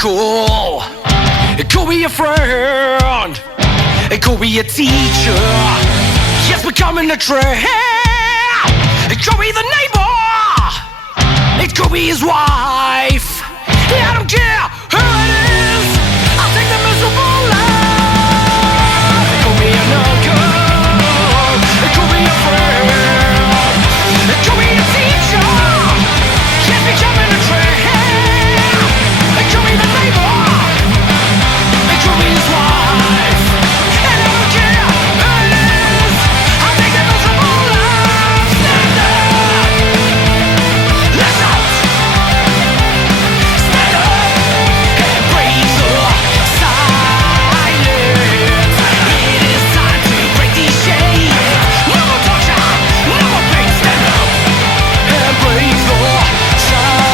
uncle, it could be a friend, it could be a teacher, just becoming a trend. It could be the neighbor, it could be his wife. I don't care who it is, I'll take the miserable life. It could be an uncle, it could be a friend, it could be a teacher, just becoming a trend. It could be the neighbor, it could be his wife. And I don't care who it is, I'll take the miserable life. Stand up, let's out. Stand up and break the silence. It is time to break these chains. No more torture, no more pain. Stand up and break the silence.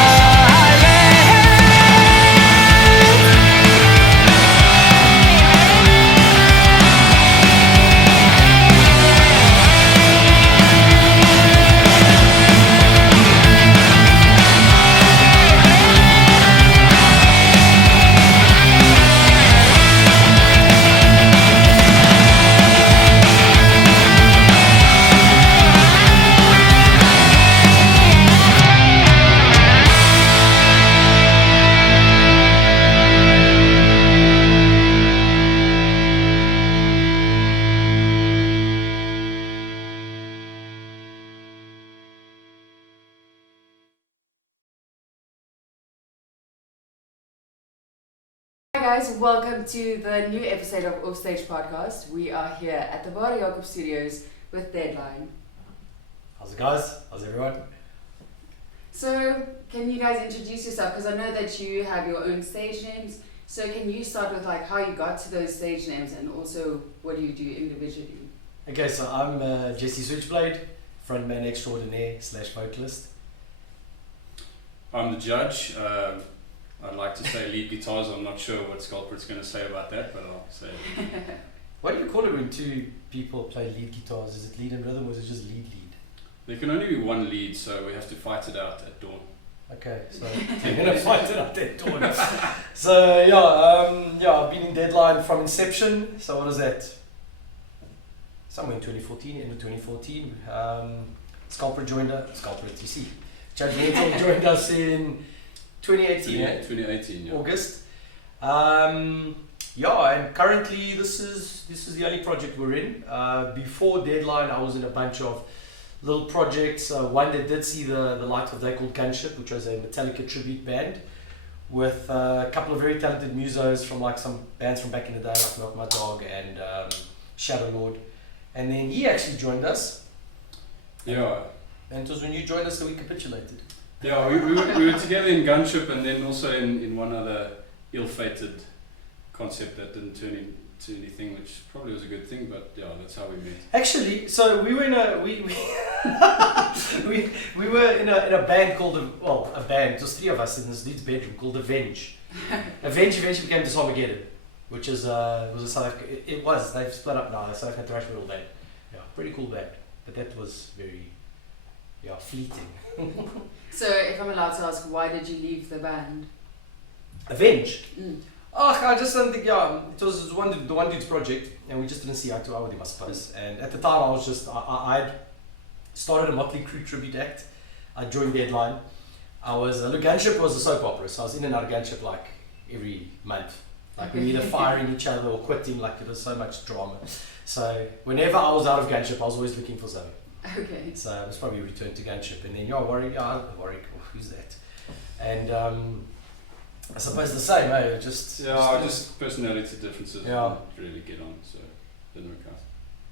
Hi guys, welcome to the new episode of Offstage Podcast. We are here at the Ware Jakob Studios with Deadline. How's it guys? How's everyone? So, can you guys introduce yourself? Because I know that you have your own stage names. So can you start with like how you got to those stage names and also what do you do individually? Okay, so I'm Jessy Switchblade, frontman extraordinaire / vocalist. I'm the judge. I'd like to say lead guitars. I'm not sure what Sculpt's going to say about that, but I'll say it. What do you call it when two people play lead guitars? Is it lead and rhythm or is it just lead? There can only be one lead, so we have to fight it out at dawn. Okay, so we're going to fight it out at dawn. So I've been in Deadline from inception. So what is that? Somewhere in 2014, end of 2014. Sculpt joined us, you see. Judgmental joined us in 2018, Yeah, 2018, yeah. August. And currently this is the only project we're in. Before Deadline, I was in a bunch of little projects. One that did see the light of day called Gunship, which was a Metallica tribute band with a couple of very talented musos from like some bands from back in the day, like Milk My Dog and Shadow Lord. And then he actually joined us. Yeah. And it was when you joined us that we capitulated. Yeah, we were together in Gunship and then also in one other ill-fated concept that didn't turn into anything, which probably was a good thing, but yeah, that's how we met. Actually, so we were in a we were in a band called a band. It was three of us in this dude's bedroom called Avenge. Avenge eventually became Disarmageddon, which is was a South Africa. It was they've split up now. South African thrash metal band. Yeah, pretty cool band, but that was very fleeting. So if I'm allowed to ask, why did you leave the band? Avenge. I just don't think, it was the one dude's project and we just didn't see eye to eye with him, I suppose. And at the time I was just, I'd started a Motley Crue tribute act. I joined Deadline. Gunship was a soap opera, so I was in and out of Gunship like every month. Like we were either firing each other or quitting, like there was so much drama. So whenever I was out of Gunship, I was always looking for something. Okay. So it was probably a return to Gunship and then Warwick, who's that? And I suppose the same, just personality differences. Yeah. Didn't really get on, so didn't work out.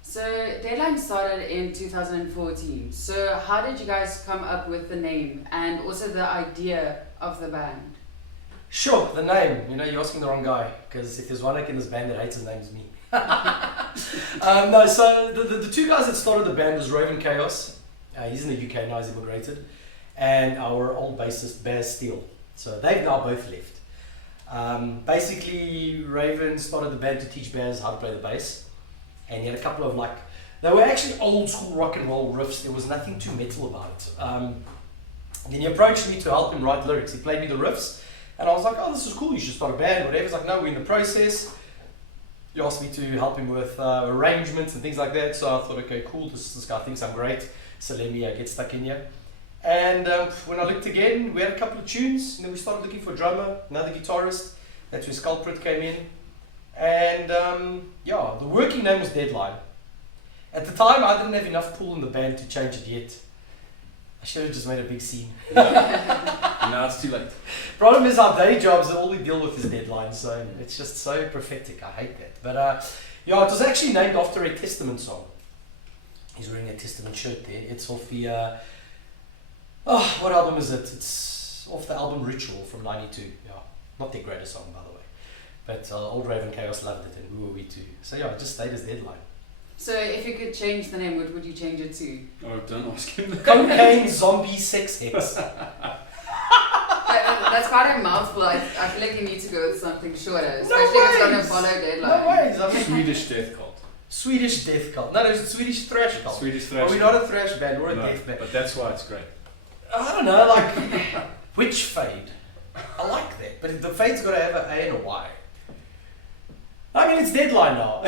So Deadline started in 2014. So how did you guys come up with the name and also the idea of the band? Sure, the name. You're asking the wrong guy because if there's one in this band that hates his name, it's me. No, so the two guys that started the band was Raven Chaos. He's in the UK now, he's immigrated, and our old bassist Baz Steele. So they've now both left. Basically, Raven started the band to teach Baz how to play the bass, and he had a couple of they were actually old school rock and roll riffs. There was nothing too metal about it. Then he approached me to help him write lyrics. He played me the riffs, And I was like, oh, this is cool, you should start a band, whatever. He's like, no, we're in the process. He asked me to help him with arrangements and things like that. So I thought, okay, cool, this guy thinks I'm great. So let me get stuck in here. And when I looked again, we had a couple of tunes. And then we started looking for a drummer, another guitarist. That's where Sculprit came in. And the working name was Deadline. At the time, I didn't have enough pull in the band to change it yet. I should have just made a big scene. Now it's too late. Problem is our day jobs, all we deal with is deadlines, so it's just so prophetic. I hate that. But it was actually named after a Testament song. He's wearing a Testament shirt there. It's off the, what album is it? It's off the album Ritual from '92. Yeah, not their greatest song, by the way. But Old Raven Chaos loved it, and who were we too? So yeah, it just stayed as Deadline. So if you could change the name, what would you change it to? Oh, don't ask him that. Cocaine Zombie Sex Hex. That's quite a mouthful. I feel like you need to go with something shorter, especially No if it's going to ways. follow Deadline. No ways. I mean, Swedish death cult. Swedish death cult. No, it's Swedish thrash cult. Swedish Are thrash we cult. not a thrash band? We're a No, death band. but that's why it's great. I don't know, like Witch Fade. I like that, but the fade's got to have an A and a Y. I mean, it's Deadline now.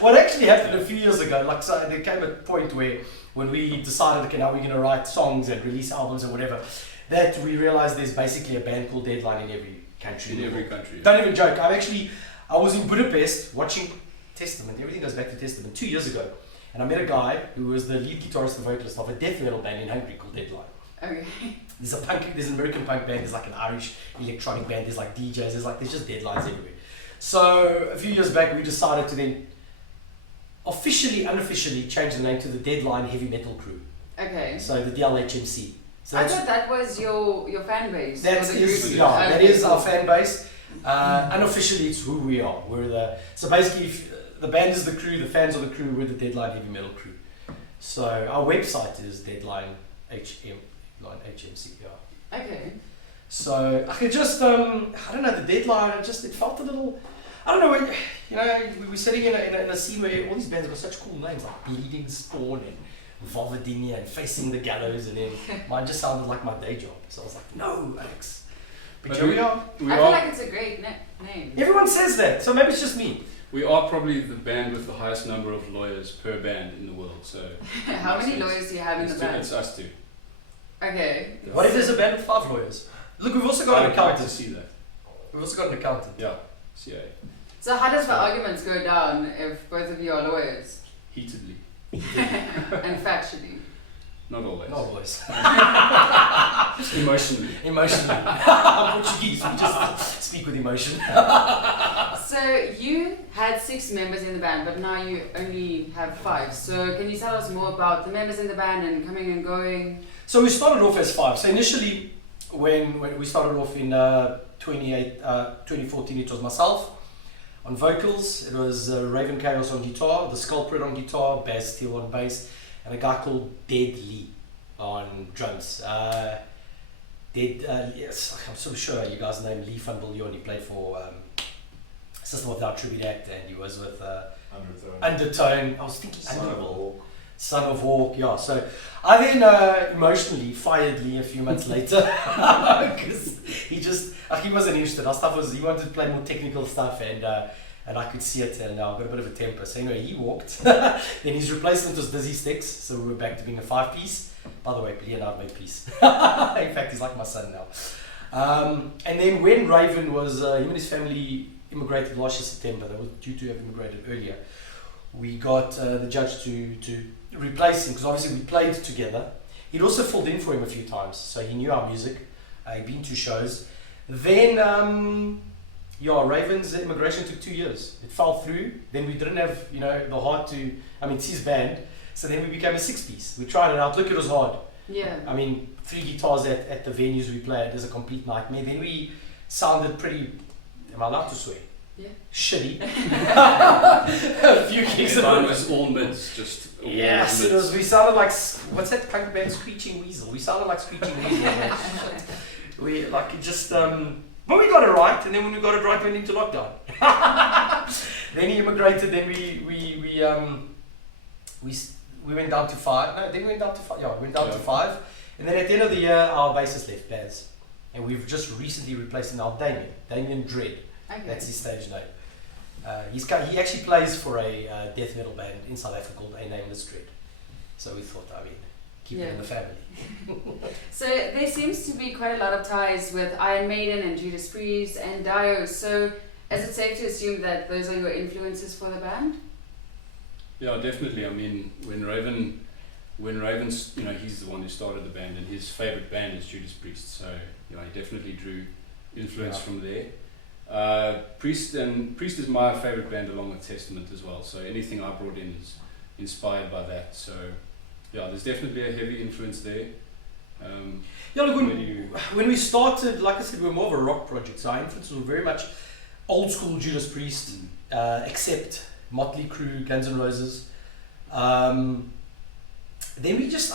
What actually happened a few years ago, like, so there came a point where when we decided, okay, now we're going to write songs and release albums and whatever, that we realized there's basically a band called Deadline in every country. In every country. Don't even joke. I was in Budapest watching Testament. Everything goes back to Testament 2 years ago. And I met a guy who was the lead guitarist and vocalist of a death metal band in Hungary called Deadline. Okay. There's an American punk band, there's like an Irish electronic band, there's like DJs, there's just Deadlines everywhere. So a few years back we decided to then unofficially change the name to the Deadline Heavy Metal Crew. Okay. So the DLHMC. So I thought that was your fan base. that or the is, group. yeah, that Okay, is our cool. fan base. Unofficially it's who we are. So basically if the band is the crew, the fans are the crew, we're the Deadline Heavy Metal Crew. So our website is Deadline HMC. Yeah. Okay. So I could just, I don't know, the Deadline, it felt a little, I don't know, we were sitting in a scene where all these bands have got such cool names like Bleeding Spawn and Vovidinia and Facing the Gallows, and then mine just sounded like my day job. So I was like, no, Alex. But here we are. I feel like it's a great name. Everyone says that, so maybe it's just me. We are probably the band with the highest number of lawyers per band in the world. So How many lawyers do you have in the band? It's us two. Okay. What if there's a band with 5 lawyers? Look, we've also got an I'd like to accountant. see that. We've also got an accountant. Yeah, CIA. So how does the arguments go down if both of you are lawyers? Heatedly. And factually? Not always. Not always. Emotionally. Emotionally. I'm Portuguese, we just speak with emotion. So you had 6 members in the band, but now you only have 5. So can you tell us more about the members in the band and coming and going? So we started off as 5. So initially, when we started off in 2014, it was myself on vocals, it was Raven Chaos on guitar, the Sculprit on guitar, Baz Steele on bass, and a guy called Dead Lee on drums. Yes, I'm so sure you guys know him, Lee van Biljon. He played for System of a Down Tribute Act, and he was with Undertone. I was thinking Son of Hawk, yeah. So I then emotionally fired Lee a few months later because he wasn't interested. He wanted to play more technical stuff, and I could see it, and I've got a bit of a temper. So anyway, he walked. Then his replacement was Dizzy Sticks, so we were back to being a 5-piece. By the way, Lee and I have made peace. In fact, he's like my son now. And then when Raven was, him and his family immigrated last year September, they were due to have immigrated earlier, we got the judge to replace him, because obviously we played together. He'd also filled in for him a few times, so he knew our music. He'd been to shows. Then, Raven's immigration took 2 years. It fell through. Then we didn't have, the heart to, it's his band. So then we became a 6-piece. We tried it out. Look, it was hard. Yeah. 3 guitars at the venues we played is a complete nightmare. Then we sounded pretty, am I allowed to swear? Yeah. Shitty. A few gigs. It was all mids, just yes, mids. it was. We sounded like, what's that punk band, Screeching Weasel? We sounded like Screeching Weasel. We like just, but we got it right, and then when we got it right, we went into lockdown. Then he immigrated. Then we went down to 5. No, then we went down to 5. Yeah, we went down to 5, and then at the end of the year, our bassist left, Baz, and we've just recently replaced him now, Damien Dread. Okay. That's his stage name. He actually plays for a death metal band in South Africa called A Nameless Dread. So we thought, keep it in the family. So there seems to be quite a lot of ties with Iron Maiden and Judas Priest and Dio. So is it safe to assume that those are your influences for the band? Yeah, definitely. I mean, when Raven's, he's the one who started the band, and his favorite band is Judas Priest. So he definitely drew influence from there. Priest is my favorite band along with Testament as well. So anything I brought in is inspired by that. So there's definitely a heavy influence there. When we started, like I said, we were more of a rock project. So our influences were very much old school Judas Priest, except Motley Crue, Guns N' Roses. Then we just,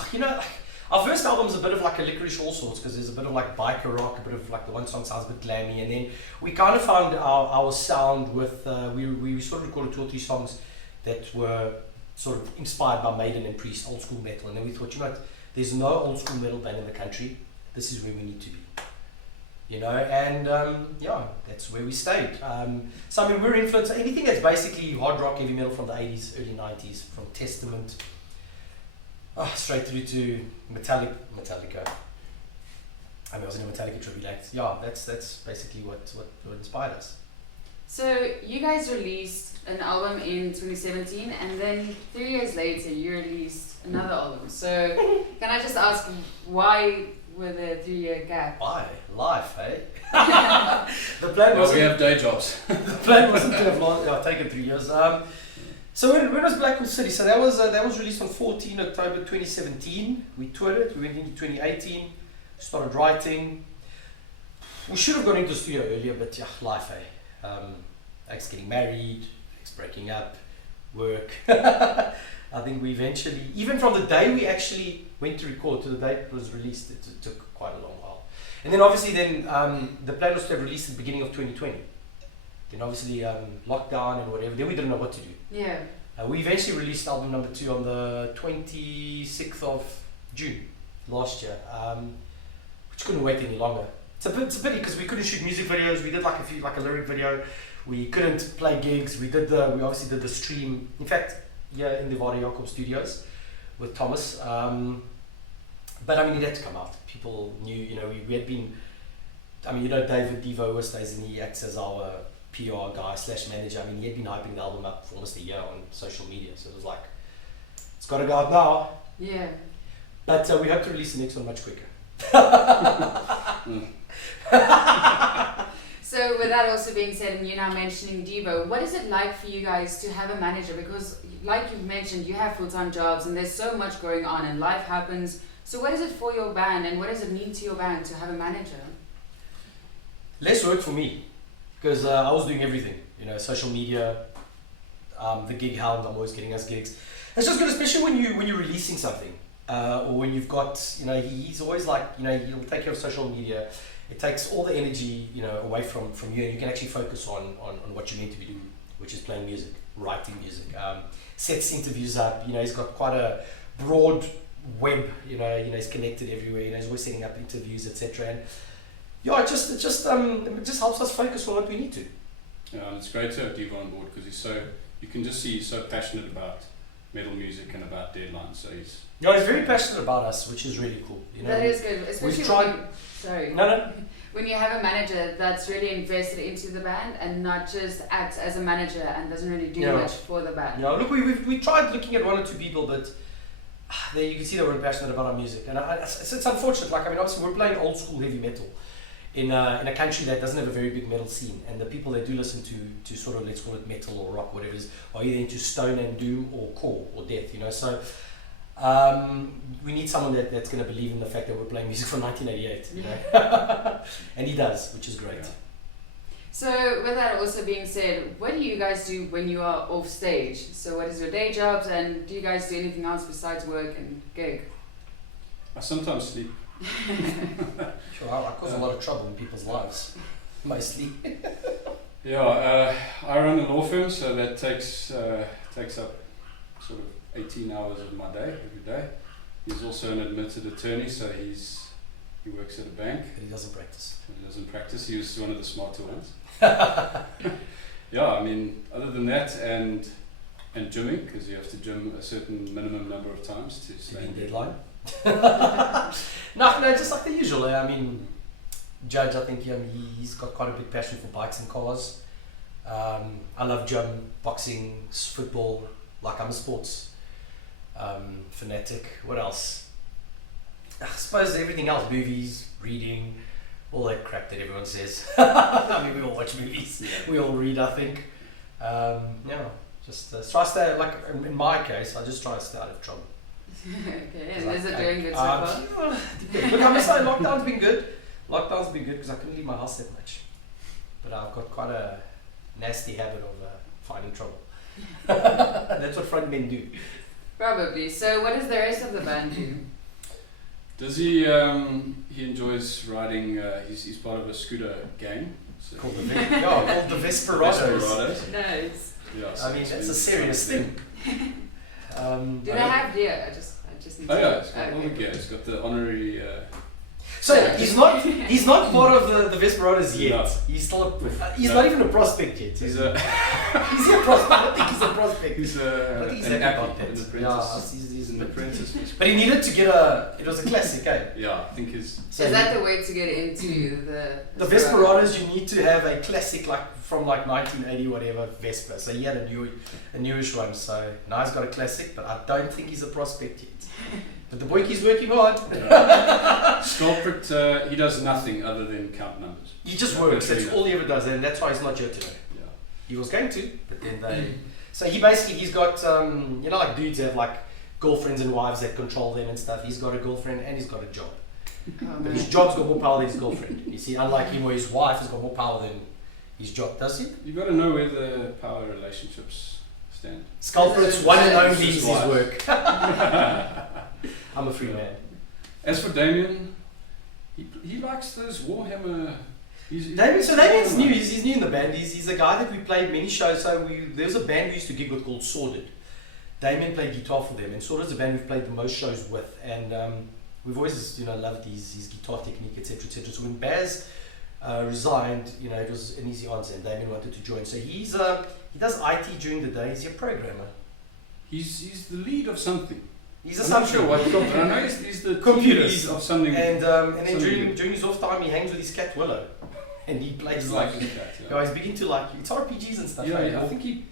our first album is a bit of like a Licorice All Sorts, because there's a bit of like biker rock, a bit of like the one song sounds a bit glammy, and then we kind of found our sound with, we sort of recorded 2 or 3 songs that were sort of inspired by Maiden and Priest, old school metal, and then we thought, there's no old school metal band in the country, this is where we need to be. And that's where we stayed. So we're influenced, anything that's basically hard rock, heavy metal from the 80s, early 90s, from Testament, straight through to Metallica. I was in a Metallica tribute act. Yeah, that's basically what inspired us. So you guys released an album in 2017, and then 3 years later you released another album. So can I just ask, why with a 3-year gap? Why? Life, eh? The plan was we have day jobs. The plan wasn't to have taken 3 years. So when was Black Hole City? So that was released on 14 October 2017. We toured it. We went into 2018. Started writing. We should have gone into the studio earlier, but life, eh? Ex getting married, ex breaking up, work. I think we eventually, even from the day we actually went to record to the day it was released, it took quite a long while. And then obviously the plan was to have released at the beginning of 2020. Then obviously lockdown and whatever, then we didn't know what to do. Yeah. We eventually released album number 2 on the 26th of June last year, which couldn't wait any longer. It's a pity because we couldn't shoot music videos. We did like a lyric video. We couldn't play gigs. We obviously did the stream. In fact, in the Ware Jakob studios with Thomas. But it had to come out. People knew, we had been. David Devo always stays and he acts as our PR guy / manager. He had been hyping the album up for almost a year on social media. So it was like, it's got to go out now. Yeah. But we hope to release the next one much quicker. So with that also being said, and you now mentioning Devo, what is it like for you guys to have a manager? Because like you've mentioned, you have full-time jobs and there's so much going on and life happens. So what is it for your band and what does it mean to your band to have a manager? Less work for me, because I was doing everything, social media, the gig hound, I'm always getting us gigs. It's just good, especially when you're releasing something, or when you've got, he's always like, he'll take care of social media. It takes all the energy, away from you, and you can actually focus on what you're meant to be doing, which is playing music, writing music, sets interviews up. He's got quite a broad web. He's connected everywhere. He's always setting up interviews, etc. And it just helps us focus on what we need to. Yeah, and it's great to have Devo on board because you can just see he's so passionate about metal music and about Deadline. So he's very passionate about us, which is really cool. That is good, especially when you have a manager that's really invested into the band and not just acts as a manager and doesn't really do much for the band. Look, we tried looking at 1 or 2 people, but there you can see they weren't passionate about our music, and it's unfortunate. Obviously we're playing old school heavy metal in a country that doesn't have a very big metal scene, and the people that do listen to sort of, let's call it metal or rock, whatever it is, are either into stone and doom or core or death. So we need someone that's going to believe in the fact that we're playing music from 1988. And he does, which is great. Yeah. So with that also being said, what do you guys do when you are off stage? So what is your day jobs, and do you guys do anything else besides work and gig? I sometimes sleep. Sure, I cause a lot of trouble in people's lives, mostly. I run a law firm, so that takes up sort of 18 hours of my day every day. He's also an admitted attorney, so he's He works at a bank. But he doesn't practice. He doesn't practice. He was one of the smarter ones. Yeah, I mean, other than that, and gymming, because you have to gym a certain minimum number of times to stay in Deadline. No, just like the usual. I mean, Judge, I think he's got quite a big passion for bikes and cars. I love gym, boxing, football. Like, I'm a sports fanatic. What else? I suppose everything else, movies, reading, all that crap that everyone says. I mean, we all watch movies, we all read, I think. Just try to stay, like in my case, I just try to stay out of trouble. Okay, and is it doing good so far? Look, I must say, lockdown's been good. Lockdown's been good because I couldn't leave my house that much. But I've got quite a nasty habit of finding trouble. That's what front men do. Probably. So what does the rest of the band do? Does he enjoys riding, he's part of a scooter gang. So Called the Vesperados. Nice. Yeah, so I mean, that's a serious thing. Do they have gear? I just need Oh to yeah, it's got all the gear. It's got the honorary. So he's not part of the Vesperados yet. No. He's still he's not even a prospect yet. He's a Is he a prospect? I don't think he's a prospect. he's I think he's an happy about apprentice. that. An apprentice. Yeah, he's an apprentice. But he needed to get it was a classic, eh? Yeah, I think his. So is that the way to get into the Vesperados? You need to have a classic from 1980 whatever Vespa. So he had a newish one. So now he's got a classic, but I don't think he's a prospect yet. But the boyke's working hard. Sculpted, he does nothing other than count numbers. He just works. That's all he ever does, and that's why he's not here today. Yeah. He was going to, but then they. So he's got like dudes have like girlfriends and wives that control them and stuff. He's got a girlfriend and he's got a job. But his job's got more power than his girlfriend. You see, unlike him where his wife has got more power than his job, does he? You got to know where the power relationships stand. Sculpt's one and only is His his wife. work. I'm a free man. As for Damien, he likes those Warhammer. Damien's new. He's new in the band. He's a guy that we played many shows. So there's a band we used to gig with called Sordid. Damien played guitar for them, and Sordid's a band we've played the most shows with. And we've always loved his guitar technique, etc., etc. So when Baz resigned, it was an easy answer, and Damien wanted to join. So he does IT during the day. He's a programmer. He's the lead of something. He's I'm a not sure what. But I know he's the computers lead of something. And then something during his off time, he hangs with his cat Willow, and he plays like like. that. He's big into it's RPGs and stuff. Yeah, I think he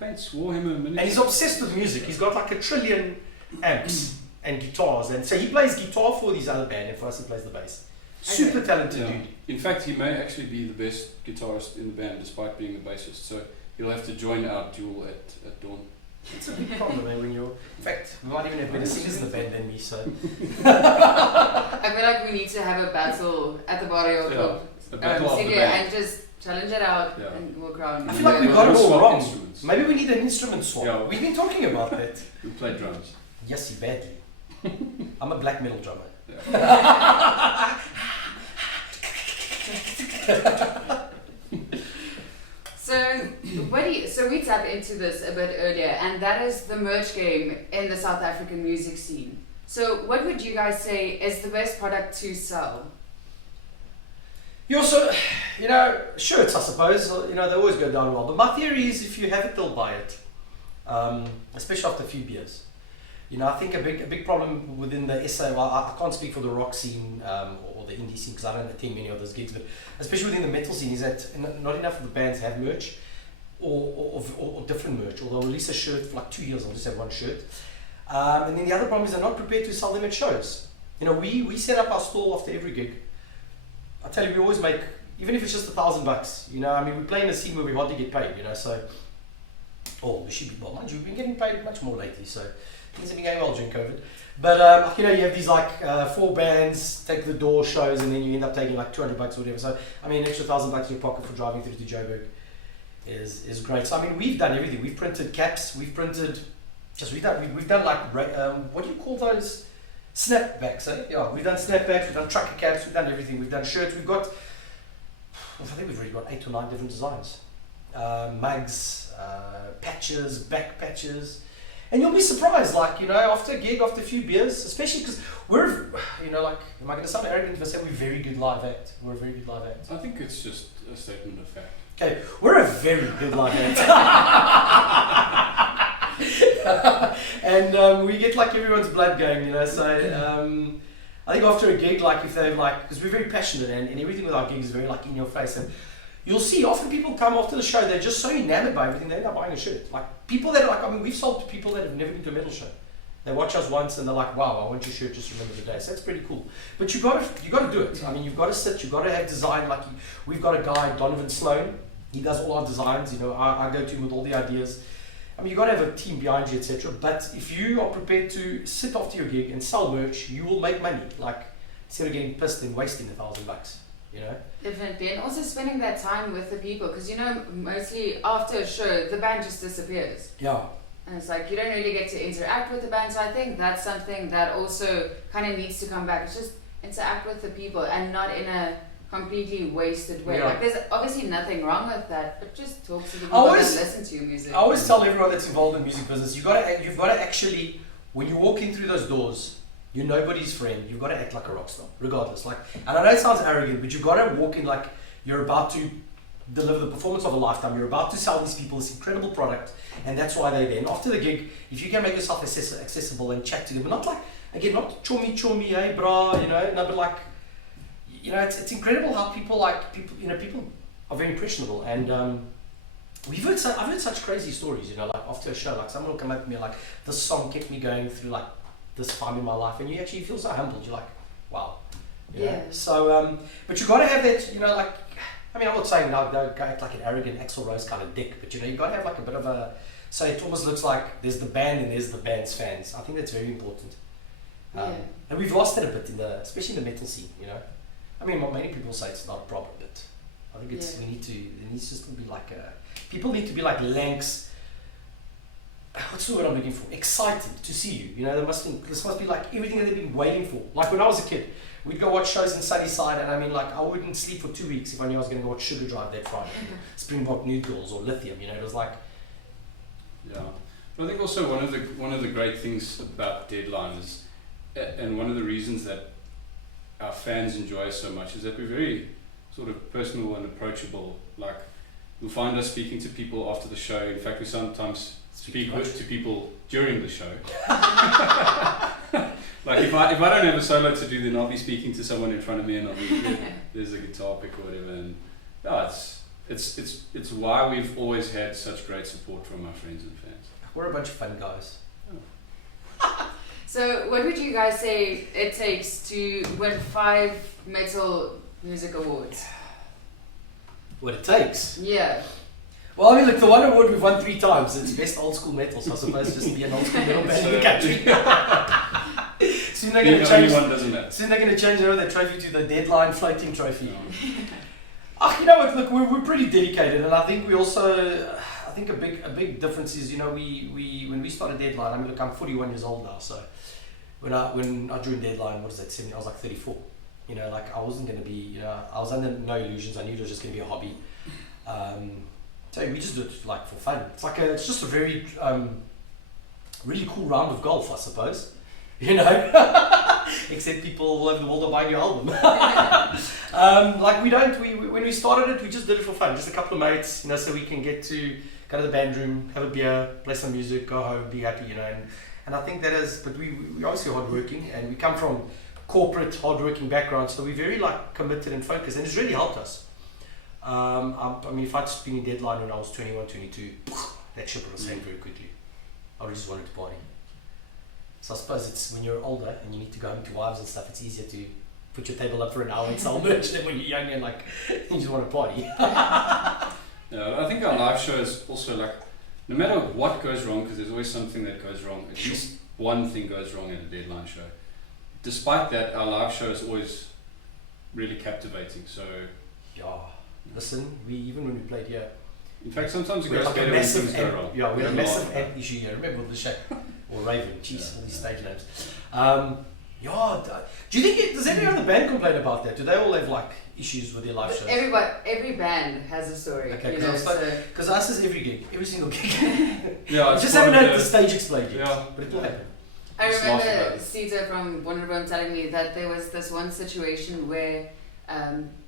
paints Warhammer miniatures. And he's obsessed with music. He's got like 1 trillion amps and guitars, and so he plays guitar for these other band, and for us he plays the bass. Super talented dude. In fact, he may actually be the best guitarist in the band, despite being the bassist. So he'll have to join our duel at dawn. It's a big problem, in fact, we might even have better singers in the band than me, so. I feel like we need to have a battle at the barrio club. A battle of the Singer, band. and just challenge it out Yeah. and walk around. I feel like we got it all Swap wrong. instruments. Maybe we need an instrument swap. Yeah. We've been talking about that. We play drums. Yes, badly. I'm a black metal drummer. Yeah. So we tapped into this a bit earlier, and that is the merch game in the South African music scene. So what would you guys say is the best product to sell? You also, shirts, I suppose, they always go down well. But my theory is if you have it, they'll buy it. Especially after a few beers. I think a big problem within the SA, well, I can't speak for the rock scene or the indie scene because I don't attend many of those gigs, but especially within the metal scene is that not enough of the bands have merch or different merch, or they'll release a shirt for like 2 years, they'll just have one shirt. And then the other problem is they're not prepared to sell them at shows. We set up our stall after every gig. I tell you, we always make, even if it's just $1,000, we play in a scene where we hardly get paid, we should be, well, mind you, we've been getting paid much more lately, so things have been going well during COVID. But, you have these 4 bands, take the door shows, and then you end up taking $200 or whatever. So, an extra $1,000 in your pocket for driving through to Joburg is great. So, we've done everything. We've printed caps, we've done what do you call those? Snapbacks, eh? Yeah, we've done snapbacks, we've done trucker caps, we've done everything. We've done shirts, we've got, I think we've already got 8 or 9 different designs. Mugs, patches, back patches. And you'll be surprised, like, you know, after a gig, after a few beers, especially because we're, you know, like, am I going to sound arrogant if I say we're a very good live act? We're a very good live act. I think it's just a statement of fact. Okay, we're a very good live act. And we get, like, everyone's blood going, you know, so I think after a gig, like, if they're, like, because we're very passionate and everything with our gigs is very, like, in your face, and you'll see often people come after the show, they're just so enamored by everything, they end up buying a shirt. Like, people that are like, I mean, we've sold to people that have never been to a metal show. They watch us once and they're like, wow, I want your shirt, just remember the day. So that's pretty cool. But you got to do it. I mean, you've got to sit, you've got to have design. Like, we've got a guy, Donovan Sloan, he does all our designs, you know, I go to him with all the ideas. I mean, you've got to have a team behind you, etc. But if you are prepared to sit after your gig and sell merch, you will make money. Like, instead of getting pissed and wasting $1,000, you know? Definitely, and also spending that time with the people, because you know, mostly after a show, the band just disappears. Yeah. And it's like you don't really get to interact with the band, so I think that's something that also kind of needs to come back. It's just interact with the people and not in a completely wasted way. Yeah. Like there's obviously nothing wrong with that, but just talk to the people and listen to your music. I always tell everyone that's involved in music business, you've got to actually, when you walk in through those doors, you're nobody's friend. You've got to act like a rock star, regardless. Like, and I know it sounds arrogant, but you've got to walk in like you're about to deliver the performance of a lifetime. You're about to sell these people this incredible product, and that's why they're there. And after the gig, if you can make yourself accessible and chat to them, but not like, again, not chummy, hey brah, you know, no, but like, you know, it's incredible how people you know, people are very impressionable, and I've heard such crazy stories, you know, like after a show, like someone will come up to me like, this song kept me going through like this time in my life, and you actually feel so humbled. You're like, wow, you know? So but you got to have that, you know, like, I mean, I'm not saying now go act like an arrogant Axl Rose kind of dick, but you know, you got to have like a bit of a, so it almost looks like there's the band and there's the band's fans. I think that's very important. And we've lost it a bit especially in the metal scene, you know. I mean, many people say it's not a problem, but I think it's there needs to still be like people need to be like Lanks. What's the word I'm looking for? Excited to see you. You know, this must be like everything that they've been waiting for. Like when I was a kid, we'd go watch shows in Sunnyside, and I mean, like, I wouldn't sleep for 2 weeks if I knew I was going to watch Sugar Drive that Friday, Springbok Nude Girls or Lithium. You know, it was like, yeah. I think also one of the great things about Deadline is, and one of the reasons that our fans enjoy us so much, is that we're very sort of personal and approachable. Like, you'll find us speaking to people after the show. In fact, we sometimes speak to people during the show. Like if I don't have a solo to do, then I'll be speaking to someone in front of me, and there's a guitar pick or whatever. And yeah, it's why we've always had such great support from our friends and fans. we're a bunch of fun guys. So what would you guys say it takes to win 5 Metal Music Awards? What it takes. Yeah. Well, I mean, look, the one award we've won 3 times. It's best old school metal, so I suppose just be an old school metal band in the country. Soon they're going to change. Soon they're going to change their trophy to the Deadline floating trophy. You know what? Look, we're pretty dedicated, and I think we also. I think a big difference is, you know, we when we started Deadline. I mean, look, I'm 41 years old now, so when I joined Deadline, what is that? 70? I was like 34. You know, like I wasn't going to be. You know, I was under no illusions. I knew it was just going to be a hobby. So we just do it like for fun. It's just a very really cool round of golf, I suppose. You know, except people all over the world are buying your album. Like when we started it, we just did it for fun. Just a couple of mates, you know, so we can get to go to the band room, have a beer, play some music, go home, be happy, you know. And I think that is. But we obviously hardworking, and we come from corporate hardworking backgrounds, so we're very like committed and focused, and it's really helped us. I mean, if I'd just been in Deadline when I was 21, 22, that ship would have sank very quickly. I would just wanted to party. So I suppose it's when you're older and you need to go home to wives and stuff, it's easier to put your table up for an hour and sell merch than when you're young and like you just want to party. Yeah, I think our live show is also like, no matter what goes wrong, because there's always something that goes wrong, at least one thing goes wrong at a Deadline show. Despite that, our live show is always really captivating. So yeah. Listen, even when we played here, in fact, sometimes it we had goes like a better when things massive go wrong. yeah, we had a massive ant issue here. Remember with the Shack or Raven, jeez, all these stage names. Yeah. Do you think does anyone in the band complain about that? Do they all have like issues with their live shows? Every band has a story. Okay, you know, because us is every gig, every single gig. Yeah, We it's just part haven't of had the- the stage explained yet, Yeah. but it will happen. I Just laugh remember about it. Cesar from Wonderboom telling me that there was this one situation where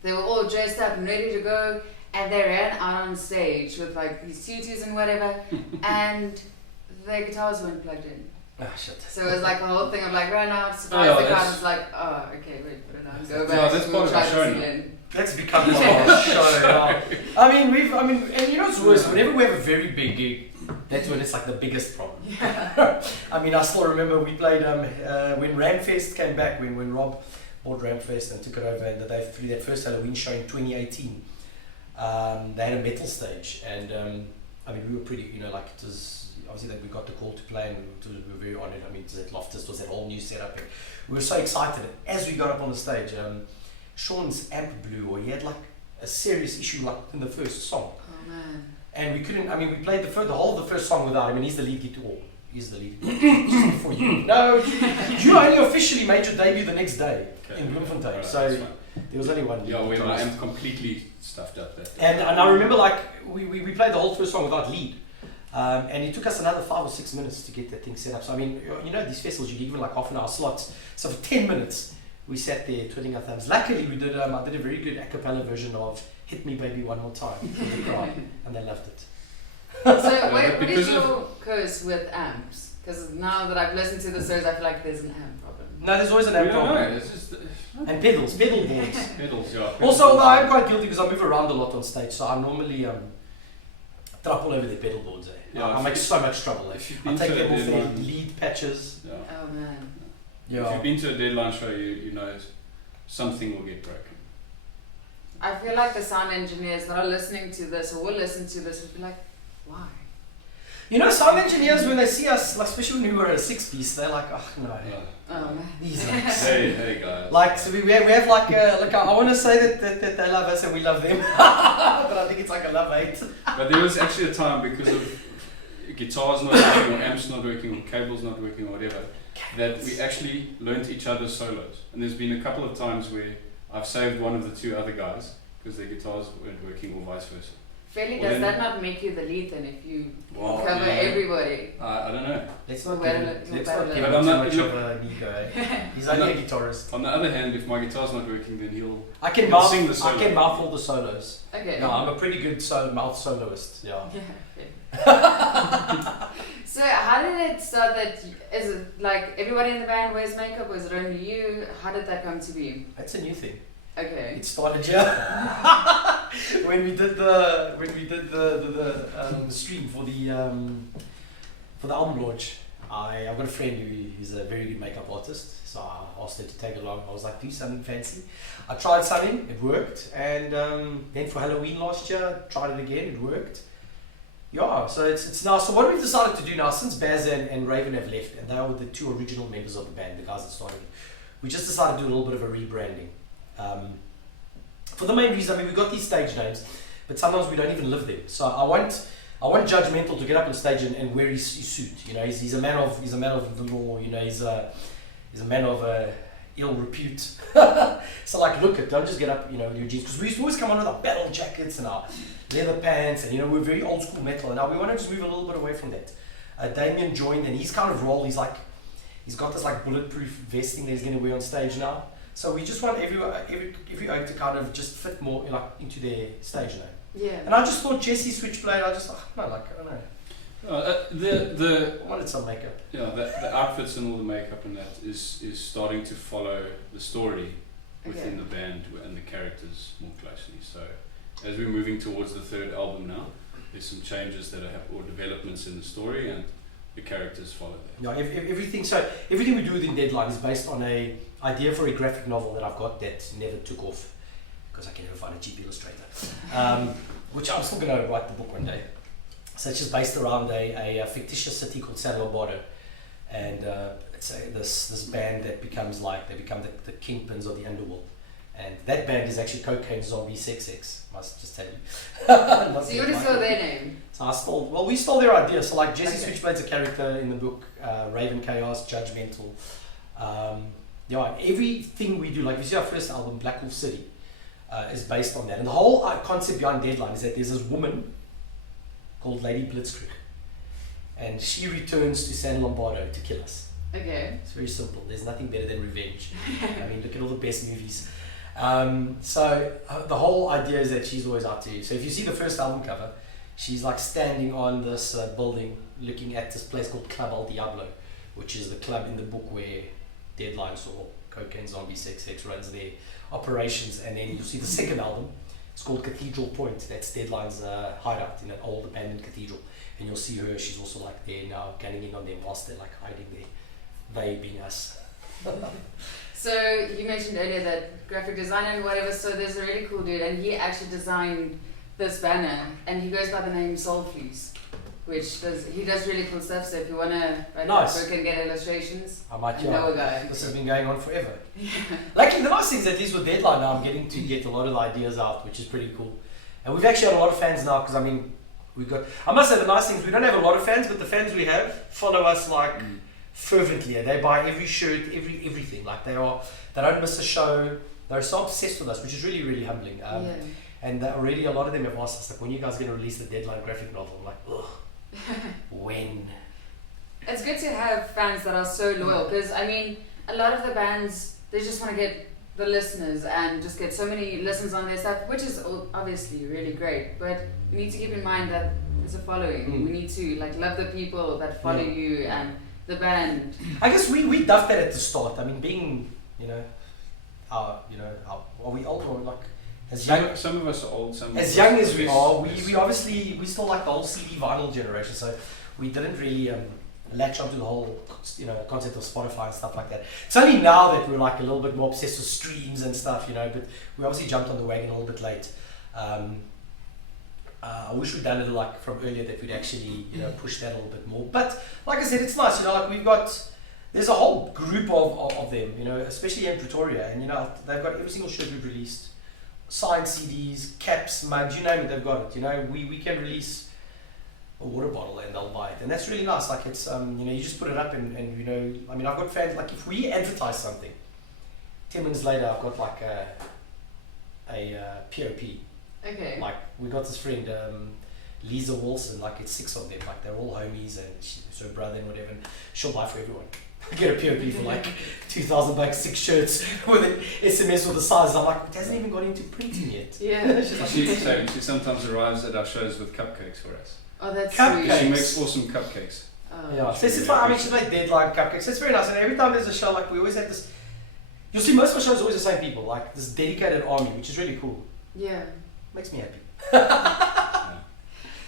they were all dressed up and ready to go, and they ran out on stage with like these tutus and whatever, and their guitars weren't plugged in. Ah, shit. So it was like a whole thing of like run out, surprise Oh, yeah, the crowd, that's- was like, oh, okay, wait, put it on, go Yeah, back, that's we'll part of try our this show now. again. That's become our show now. I mean, and you know what's worse? Whenever we have a very big gig, that's when it's like the biggest problem. I mean, I still remember we played when Ramfest came back, when Rob bought Ramfest and took it over, and they threw that first Halloween show in 2018. They had a metal stage, and I mean, we were pretty, you know, like it was obviously that we got the call to play, and we were very honoured. I mean, it was at Loftus, it was that whole new setup, and we were so excited. As we got up on the stage, Sean's amp blew, or he had like a serious issue like in the first song. Oh man. And we couldn't, I mean, we played the whole of the first song without him, and he's the lead guitar. He's the lead guitar. Just for you. No, you only officially made your debut the next day in Bloemfontein, Alright, so that's fine. there was only one lead Yeah, we guitarist. am completely stuffed up that day. And I remember like, we played the whole first song without lead. And it took us another 5 or 6 minutes to get that thing set up. So I mean, you know, these festivals, you give like half an hour slots. So for 10 minutes, we sat there twiddling our thumbs. Luckily, we did. I did a very good a cappella version of "Hit Me, Baby, One More Time" for the crowd, and they loved it. So but what is because your curse with amps? Because now that I've listened to the stories, I feel like there's an amp problem. No, there's always an We amp don't problem. know, it's just And pedal boards. pedals, yeah. Also, although I'm quite guilty because I move around a lot on stage, so I normally trap all over the pedal boards. Yeah, I if make you- so much trouble. if you've I been take to them a off their deadline- lead patches. Yeah. Oh man. If you've been to a Deadline show, you know something will get broken. I feel like the sound engineers that are listening to this or will listen to this will be like, why? You know, sound engineers, when they see us, like, especially when we were a 6-piece, they're like, oh no, Yeah. Oh man. these are Hey guys. like, so we have like I want to say that they love us and we love them, but I think it's like a love-hate. But there was actually a time because of guitars not working or amps not working or cables not working or whatever, that we actually learnt each other's solos. And there's been a couple of times where I've saved one of the two other guys because their guitars weren't working or vice versa. Fairly, Well, does then- that not make you the lead then if you Well, cover yeah. everybody? I don't know. Let's Well, not better give let- let's better not let- give But him I'm too not- much look- of an ego. He's I'm only a not- guitarist. On the other hand, if my guitar's not working, then he'll I can He'll sing the mouth. I solo. can mouth all the solos. Okay. Yeah, I'm a pretty good mouth soloist. Yeah. Yeah. So how did it start that, is it like everybody in the band wears makeup, or is it only you? How did that come to be? That's a new thing. Okay. It started here when we did the stream for the album launch. I've got a friend who's a very good makeup artist, so I asked her to tag along. I was like, do something fancy. I tried something, it worked, and then for Halloween last year, tried it again, it worked. Yeah, so it's now. So what we've decided to do now, since Baz and Raven have left, and they were the two original members of the band, the guys that started it, we just decided to do a little bit of a rebranding. For the main reason, I mean, we got these stage names, but sometimes we don't even live them. So I want Judgmental to get up on stage and wear his suit. You know, he's a man of the law. You know, he's a man of ill repute. So like, look at, don't just get up, you know, with your jeans, because we used to always come on with our battle jackets and our leather pants, and you know, we're very old school metal. And now we want to just move a little bit away from that. Damien joined, and he's kind of role. He's got this like bulletproof vesting that he's going to wear on stage now. So we just want every act to kind of just fit more like into their stage name. Yeah. And I just thought Jessy Switchblade. I don't know. The I wanted some makeup. yeah, the outfits and all the makeup and that is starting to follow the story within Okay. the band and the characters more closely. So as we're moving towards the third album now, there's some changes that are or developments in the story, and the characters follow that. Yeah, everything we do within Deadline is based on a idea for a graphic novel that I've got that never took off because I can never find a cheap illustrator. Which I'm still going to write the book one day. So it's just based around a fictitious city called San Lombardo, and it's this band that becomes the kingpins of the underworld, and that band is actually Cocaine Zombie Sex X. Must just tell you. So you would have stole their name. So we stole their idea. So like Jessy Okay. Switchblade's a character in the book, Raven Chaos, Judgmental. Yeah, everything we do, like you see our first album, Black Wolf City, is based on that. And the whole concept behind Deadline is that there's this woman called Lady Blitzkrieg, and she returns to San Lombardo to kill us. Okay. It's very simple. There's nothing better than revenge. I mean, look at all the best movies. So the whole idea is that she's always out to you. So if you see the first album cover, she's like standing on this building looking at this place called Club El Diablo, which is the club in the book where Deadline saw cocaine, zombie, sex runs their operations. And then you'll see the second album. It's called Cathedral Point. That's Deadline's hideout in an old abandoned cathedral. And you'll see her. She's also like there now, gunning in on them whilst they're like hiding there. They being us. So you mentioned earlier that graphic designer and whatever, so there's a really cool dude and he actually designed this banner and he goes by the name Soulfuse, he does really cool stuff, so if you want to write Nice. a book and get illustrations, I might, know a guy. This has been going on forever. Luckily, the nice thing is that these with Deadline now, I'm getting to get a lot of the ideas out, which is pretty cool. And we've actually had a lot of fans now, because I mean, I must say the nice thing is we don't have a lot of fans, but the fans we have follow us like fervently. They buy every shirt, everything. Like they don't miss a show. They're so obsessed with us, which is really, really humbling. And already a lot of them have asked us, like, when you guys going to release the Deadline graphic novel? I'm like, ugh, when? It's good to have fans that are so loyal, because I mean, a lot of the bands, they just want to get the listeners and just get so many listens on their stuff, which is obviously really great, but we need to keep in mind that there's a following. We need to like love the people that follow you and the band. I guess we duffed that at the start. I mean, being, are we old or like as young? Some of us are old. Some as young as we are, we obviously we still like the whole CD vinyl generation. So we didn't really latch onto the whole concept of Spotify and stuff like that. It's only now that we're like a little bit more obsessed with streams and stuff, but we obviously jumped on the wagon a little bit late. I wish we'd done it like from earlier, that we'd actually push that a little bit more. But like I said, it's nice. Like there's a whole group of them, especially here in Pretoria, and they've got every single shirt we've released, signed CDs, caps, mugs, you name it, they've got it. We can release a water bottle and they'll buy it, and that's really nice. Like it's you just put it up and I mean, I've got fans, like if we advertise something, 10 minutes later I've got like a POP. Okay. Like we got this friend, Lisa Wilson, like it's 6 of them, like they're all homies and she's her brother and whatever, and she'll buy for everyone. Get a POP for like $2,000, 6 shirts with an SMS with the size. I'm like, it hasn't even gone into printing yet. Yeah. She's like, she sometimes arrives at our shows with cupcakes for us. Oh, that's Cupcakes. sweet. She makes awesome cupcakes. Oh. Yeah, so it's fun. I mean, she's made Deadline cupcakes. It's very nice, and every time there's a show, like we always have this. You'll see most of our shows always the same people, like this dedicated army, which is really cool. Yeah. Makes me happy.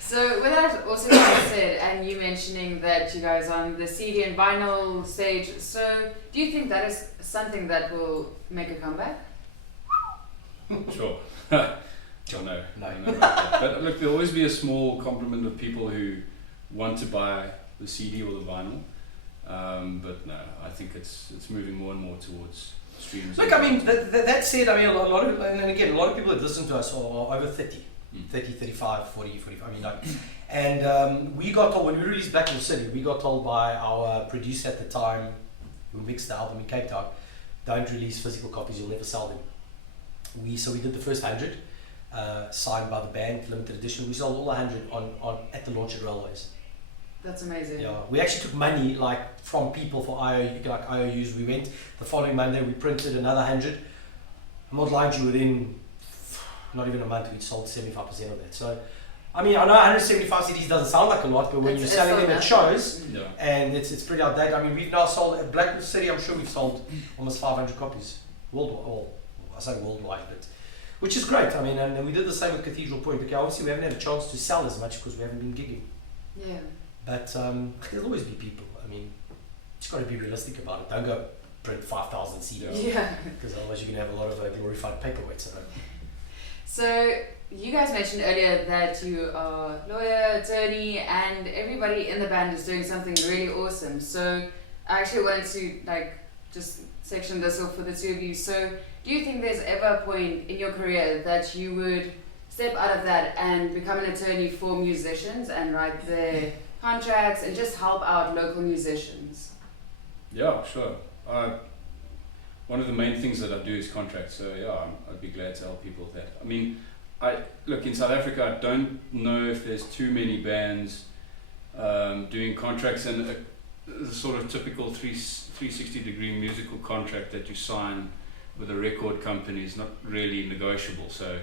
So with that also being said, and you mentioning that you guys are on the CD and vinyl stage, so do you think that is something that will make a comeback? Sure. No. But look, there'll always be a small complement of people who want to buy the CD or the vinyl. But no, I think it's moving more and more towards streams. Look, I mean, that said, I mean, a lot of, and again, a lot of people that listen to us are over 30. 30, 35, 40, 45, I mean, like, and we got told, when we released Black Wolf City, we got told by our producer at the time, who mixed the album in Cape Town, don't release physical copies, you'll never sell them. So we did the first 100, signed by the band, limited edition. We sold all 100 at the launch at Railways. That's amazing. Yeah, we actually took money like from people for IOUs. We went the following Monday, we printed another 100. I'm not lying to you, within not even a month we'd sold 75% of that. So I mean, I know 175 CDs doesn't sound like a lot, but when you're selling them at shows, and it's pretty outdated. I mean, we've now sold at Black Wolf City, I'm sure we've sold almost 500 copies worldwide. Well, I say worldwide, but which is great. I mean, and we did the same with Cathedral Point. Okay, obviously we haven't had a chance to sell as much because we haven't been gigging. Yeah. But there'll always be people. I mean, you just got to be realistic about it. Don't go print 5,000 CDs. Yeah. Because otherwise you're going to have a lot of glorified paperweights. So you guys mentioned earlier that you are lawyer, attorney, and everybody in the band is doing something really awesome. So I actually wanted to just section this off for the two of you. So do you think there's ever a point in your career that you would step out of that and become an attorney for musicians and write their contracts and just help out local musicians? Yeah, sure. one of the main things that I do is contracts. So yeah, I'd be glad to help people with that. I mean, I look in South Africa. I don't know if there's too many bands doing contracts, and the sort of typical 360-degree musical contract that you sign with a record company is not really negotiable. So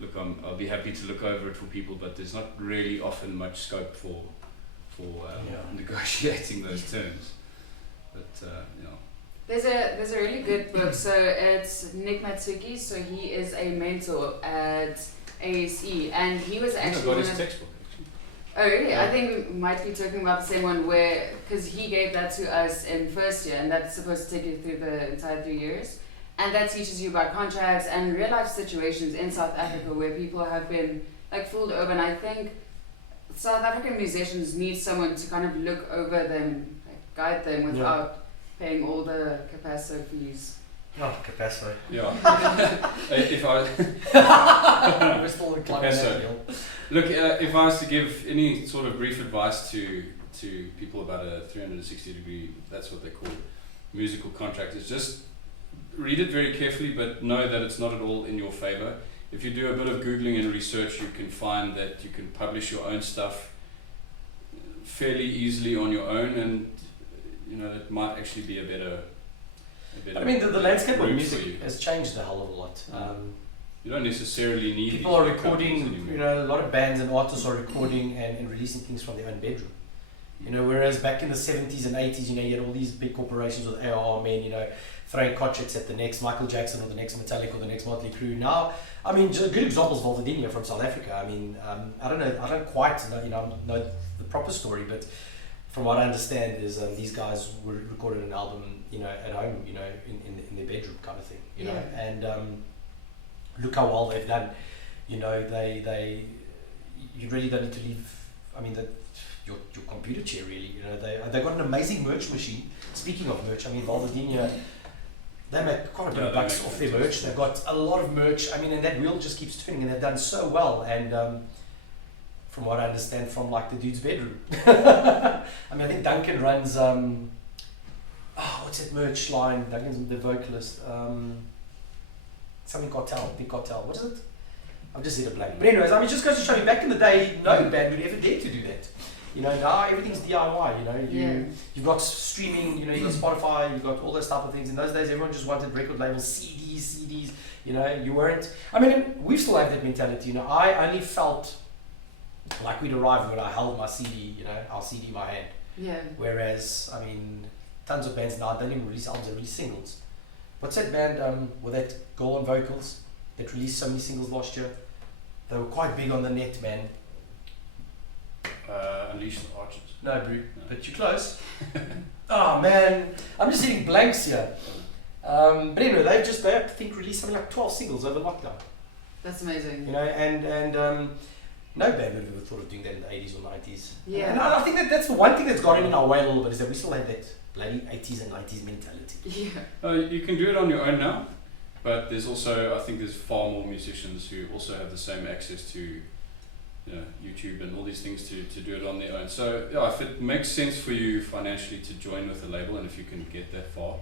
look, I'll be happy to look over it for people, but there's not really often much scope for negotiating those terms. But you know. There's a really good book. So it's Nick Matsuki. So he is a mentor at ASE, and he was actually got his textbook. Oh really? Yeah. I think we might be talking about the same one where, because he gave that to us in first year, and that's supposed to take you through the entire 3 years, and that teaches you about contracts and real life situations in South Africa where people have been like fooled over. And I think South African musicians need someone to kind of look over them, like guide them without paying all the Capasso fees. Oh, Capasso. Yeah. If I We're still climbing Capasso. that hill. Look, if I was to give any sort of brief advice to people about a 360-degree, that's what they call musical contract, is just read it very carefully, but know that it's not at all in your favor. If you do a bit of Googling and research, you can find that you can publish your own stuff fairly easily on your own, and you know, it might actually be a better I mean, the landscape of route for music you. has changed a hell of a lot. You don't necessarily need People are these big companies recording, anymore. you know, a lot of bands and artists are recording and releasing things from their own bedroom. You know, whereas back in the 70s and 80s, you know, you had all these big corporations with ARR men, you know, throwing contracts at the next Michael Jackson or the next Metallica or the next Motley Crue. Now, I mean, a good example is Volvadinia from South Africa. I mean, I don't quite know the proper story, but from what I understand is these guys recorded an album, you know, at home, you know, in their bedroom kind of thing, you know, and look how well they've done. You know, you really don't need to leave. I mean, your computer chair really. You know, they got an amazing merch machine. Speaking of merch, I mean, Volvadinia, they make quite a bit of bucks off their merch. They've got a lot of merch. I mean, and that wheel just keeps turning, and they've done so well. And from what I understand, from like the dude's bedroom. I mean, I think Duncan runs. What's that merch line? Duncan's the vocalist. Something Cartel, Big Cartel. What is it? I've just hit a blank. But anyways, I mean, it just goes to show you, back in the day, no band would ever dare to do that. You know, now everything's DIY. You know, you've got streaming. You know, you've got Spotify. You've got all those type of things. In those days, everyone just wanted record labels, CDs. You know, you weren't. I mean, we still have that mentality. You know, I only felt like we'd arrived when I held my CD. You know, our CD in my hand. Yeah. Whereas, I mean, tons of bands now don't even release albums; they release singles. What's that band with that girl on vocals that released so many singles last year? They were quite big on the net, man. Unleash the Archers. No, Brew, but you're close. Oh man, I'm just hitting blanks here. But anyway, they I think released something like 12 singles over lockdown. That's amazing. You know, and no band would have ever thought of doing that in the 80s or 90s. Yeah. And I think that's the one thing that's gotten in our way a little bit, is that we still have that bloody 80s and 90s mentality. Yeah. You can do it on your own now, but there's also, I think there's far more musicians who also have the same access to, you know, YouTube and all these things to do it on their own. So yeah, if it makes sense for you financially to join with a label, and if you can get that far,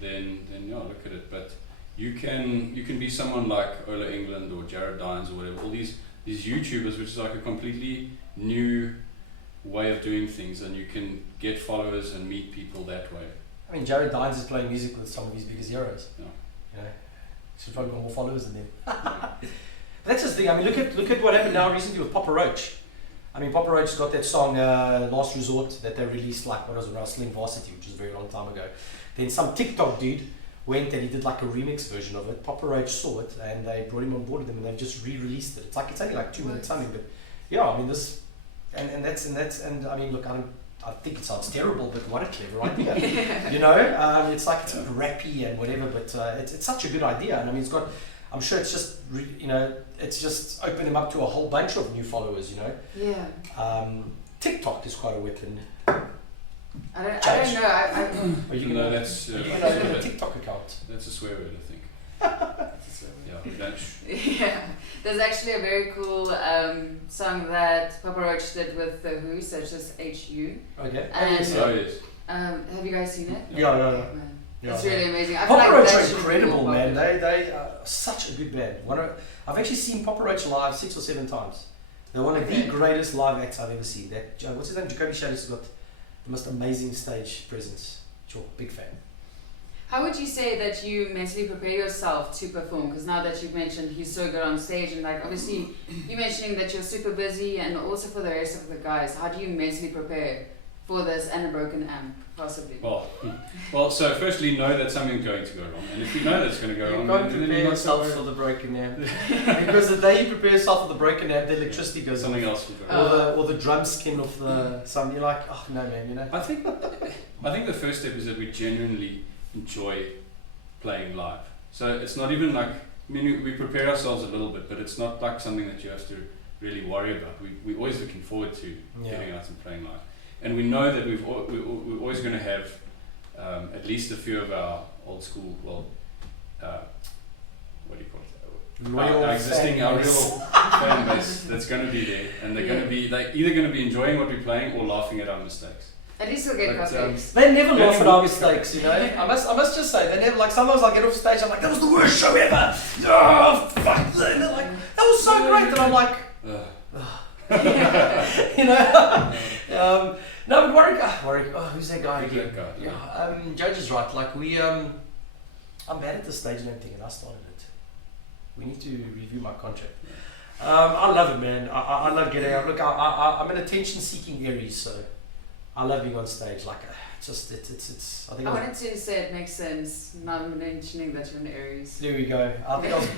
then yeah, look at it. But you can be someone like Ola England or Jared Dines or whatever, all these YouTubers, which is like a completely new way of doing things, and you can get followers and meet people that way. I mean, Jared Dines is playing music with some of his biggest heroes. Yeah. You know, he's probably got more followers than them. That's just the thing. I mean, look at what happened now recently with Papa Roach. I mean, Papa Roach got that song Last Resort that they released, like, what was it, Sling Varsity, which was a very long time ago. Then some TikTok dude went and he did like a remix version of it. Papa Roach saw it and they brought him on board with them, and they've just re-released it. It's only like 2 minutes something, but yeah, I mean this, and I mean, look, I think it sounds terrible, but what a clever idea. You know, it's like it's a bit rappy and whatever, but it's such a good idea, and I mean, I'm sure it's just you know, it's just opened them up to a whole bunch of new followers. You know. Yeah. TikTok is quite a weapon. I don't know. Or you No, can that's you can open a TikTok account. that's a swear word, I think. Yeah, there's actually a very cool song that Papa Roach did with The Who, so it's just HU. Okay. And Oh yes. have you guys seen it? Yeah. Man. It's Yeah. really amazing. I feel Papa like Roach that are should be incredible, more man. popular. They are such a good band. I've actually seen Papa Roach live 6 or 7 times. They're one of Okay. the greatest live acts I've ever seen. What's his name? Jakob has got the most amazing stage presence. Sure, big fan. How would you say that you mentally prepare yourself to perform? Because now that you've mentioned he's so good on stage, and like obviously you're mentioning that you're super busy, and also for the rest of the guys, how do you mentally prepare for this and a broken amp, possibly? Well, so firstly, know that something's going to go wrong, and if you know that's going to go You wrong, can't then prepare you're not yourself so for the broken amp. Because the day you prepare yourself for the broken amp, the electricity goes something off. else will go wrong. Or the drum skin of the some. You're like, oh no, man, you know. I think the first step is that we genuinely enjoy playing live. So it's not even like, I mean, we prepare ourselves a little bit, but it's not like something that you have to really worry about. We're always looking forward to getting out and playing live. And we know that we're always going to have at least a few of our old school, what do you call it? Our existing, our real fan base that's going to be there, and they're going to be either going to be enjoying what we're playing or laughing at our mistakes. At least you'll get But, cupcakes. They never Yeah, laugh at you our will. mistakes, you know. I must just say, they never, like, sometimes I get off stage, I'm like, that was the worst show ever. Oh, fuck. And they're like, that was so great. And I'm like, you know. No, but Warwick, who's that guy Who's again? that guy? Yeah, Judge is right. Like, I'm bad at the stage name thing, and I started it. We need to review my contract. I love it, man. I love getting out. Look, I'm an attention-seeking Aries, so I love being on stage. Like, it's. I think. I wanted to say it makes sense, not mentioning that you're an Aries. There we go. I think I was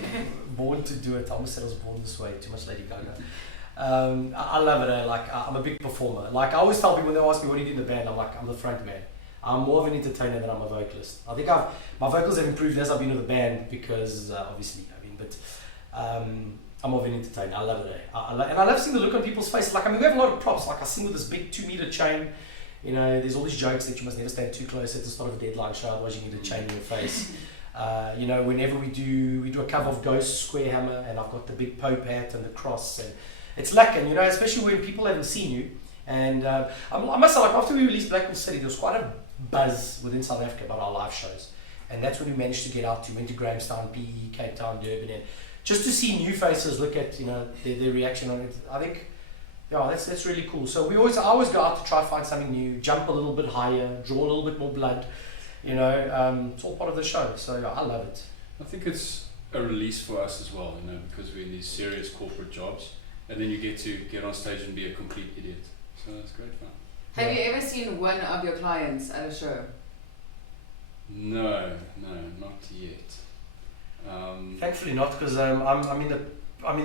born to do it. I almost said I was born this way. Too much Lady Gaga. I love it. Like, I'm a big performer. Like, I always tell people when they ask me what do you do in the band, I'm like, I'm the front man. I'm more of an entertainer than I'm a vocalist. I think my vocals have improved as I've been with the band because obviously, I'm more of an entertainer. I love it. And I love seeing the look on people's faces. Like, I mean, we have a lot of props. Like, I sing with this big 2-meter chain. You know, there's all these jokes that you must never stand too close at the start of a Deadline show, otherwise you need a chain in your face. You know, whenever we do a cover of Ghost Square Hammer, and I've got the big Pope hat and the cross, and it's lacking, you know, especially when people haven't seen you. And I must say, like, after we released Black Hole City, there was quite a buzz within South Africa about our live shows, and that's when we managed to get out to, went to Grahamstown, PE, Cape Town, Durban, and just to see new faces look at, you know, their reaction on it. I think, yeah, that's really cool. So I always go out to try to find something new, jump a little bit higher, draw a little bit more blood, you know. It's all part of the show, so yeah, I love it. I think it's a release for us as well, you know, because we're in these serious corporate jobs, and then you get to get on stage and be a complete idiot. So it's great fun. Have you ever seen one of your clients at a show? No, not yet. Thankfully not, because I'm in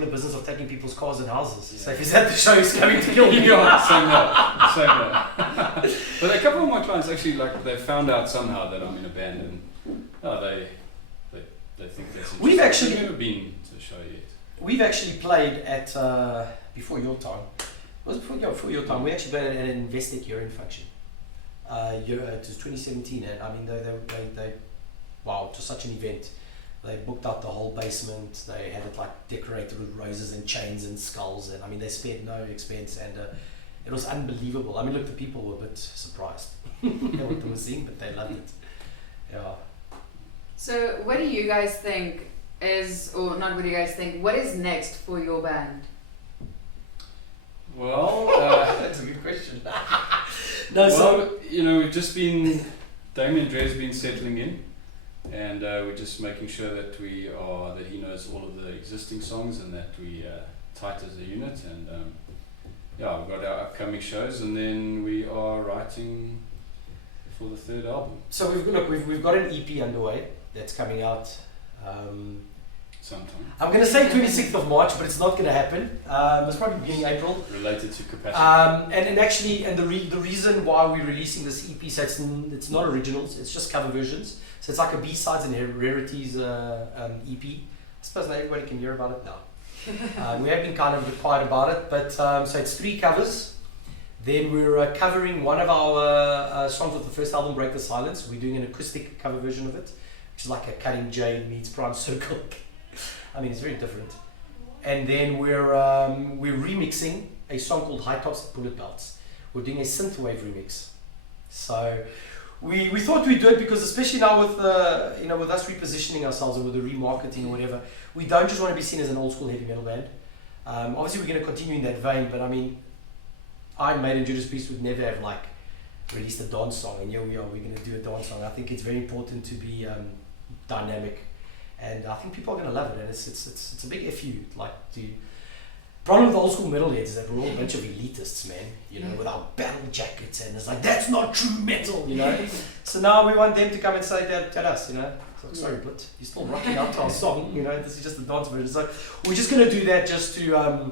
the business of taking people's cars and houses. Yeah. So if he's at the show, he's coming to kill me. Yeah, same there. But a couple of my clients actually, like, they found out somehow that I'm in a band, and they think that's interesting. We've actually- I've never been to a show yet. We've actually played at before your time. Was it before your time? We actually played at an Investec urine function. It was 2017, and I mean they wow, to such an event. They booked out the whole basement. They had it like decorated with roses and chains and skulls, and I mean they spared no expense, and it was unbelievable. I mean, look, the people were a bit surprised at what they were seeing, but they loved it. Yeah. So what do you guys think is, or not what do you guys think, what is next for your band? Well, That's a good question. you know, we've just been, Damien Dre's been settling in, and we're just making sure that that he knows all of the existing songs, and that we tight as a unit, and yeah, we've got our upcoming shows, and then we are writing for the third album. So we've got an EP underway that's coming out. Sometime. I'm going to say 26th of March, but it's not going to happen. It's probably beginning April. Related to capacity. And the reason why we're releasing this EP, so it's not originals, it's just cover versions. So it's like a B-sides and rarities EP. I suppose not everybody can hear about it now. We have been kind of quiet about it, but so it's 3 covers. Then we're covering one of our songs of the first album, Break the Silence. We're doing an acoustic cover version of it, which is like a Cutting Jade meets Prime Circle. I mean, it's very different. And then we're remixing a song called High Tops and Bullet Belts. We're doing a synthwave remix. So we thought we'd do it because especially now with with us repositioning ourselves and with the remarketing or whatever, we don't just want to be seen as an old school heavy metal band. Obviously, we're going to continue in that vein, but I mean, Iron Maiden and Judas Priest would never have like released a dance song, and here we are. We're going to do a dance song. I think it's very important to be dynamic, and I think people are going to love it. And it's a big fu. Like the problem with old school metalheads is that we're all a bunch of elitists, man. You know, with our battle jackets, and it's like that's not true metal, you know. So now we want them to come and say that, tell us, you know. It's like, sorry, but you're still rocking out to our song, you know. This is just a dance version. So we're just going to do that just to